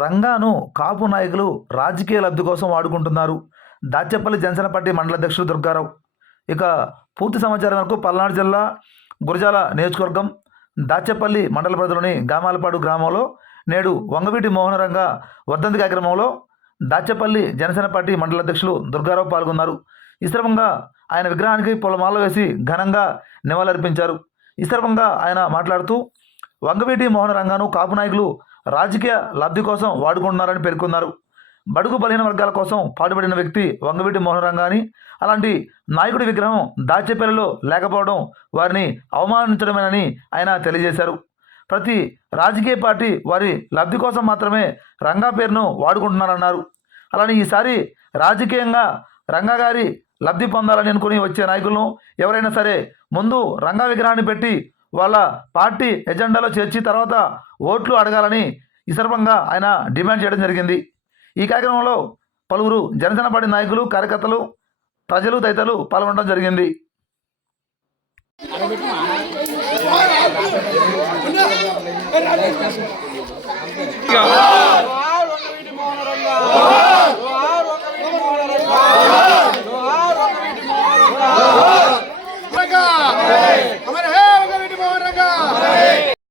రంగాను కాపు నాయకులు రాజకీయ లబ్ధి కోసం వాడుకుంటున్నారు. దాచేపల్లి జనసేన పార్టీ మండల అధ్యక్షుడు దుర్గారావు. ఇక పూర్తి సమాచారం వరకు పల్నాడు జిల్లా గురజాల నియోజకవర్గం దాచేపల్లి మండల పరిధిలోని గామాలపాడు గ్రామంలో నేడు వంగవీటి మోహన రంగ వర్ధంతి కార్యక్రమంలో దాచేపల్లి జనసేన పార్టీ మండల అధ్యక్షులు దుర్గారావు పాల్గొన్నారు. ఈ సందర్భంగా ఆయన విగ్రహానికి పూలమాల వేసి ఘనంగా నివాళులర్పించారు. ఈ సందర్భంగా ఆయన మాట్లాడుతూ వంగవీటి మోహన రంగాను కాపు నాయకులు రాజకీయ లబ్ధి కోసం వాడుకుంటున్నారని పేర్కొన్నారు. బడుగు బలహీన వర్గాల కోసం పాటుపడిన వ్యక్తి వంగవీటి మోహన రంగా అని, అలాంటి నాయకుడి విగ్రహం దాచేపల్లిలో లేకపోవడం వారిని అవమానించడమేనని ఆయన తెలియజేశారు. ప్రతి రాజకీయ పార్టీ వారి లబ్ధి కోసం మాత్రమే రంగా పేరును వాడుకుంటున్నారన్నారు. అలానే ఈసారి రాజకీయంగా రంగా గారి లబ్ధి పొందాలని అనుకుని వచ్చే నాయకులను ఎవరైనా సరే ముందు రంగా విగ్రహాన్ని పెట్టి వాళ్ళ పార్టీ ఎజెండాలో చేర్చి తర్వాత ఓట్లు అడగాలని ఈ సందర్భంగా ఆయన డిమాండ్ చేయడం జరిగింది. ఈ కార్యక్రమంలో పలువురు జనసేన పార్టీ నాయకులు, కార్యకర్తలు, ప్రజలు తదితరులు పాల్గొనడం జరిగింది. Yeah.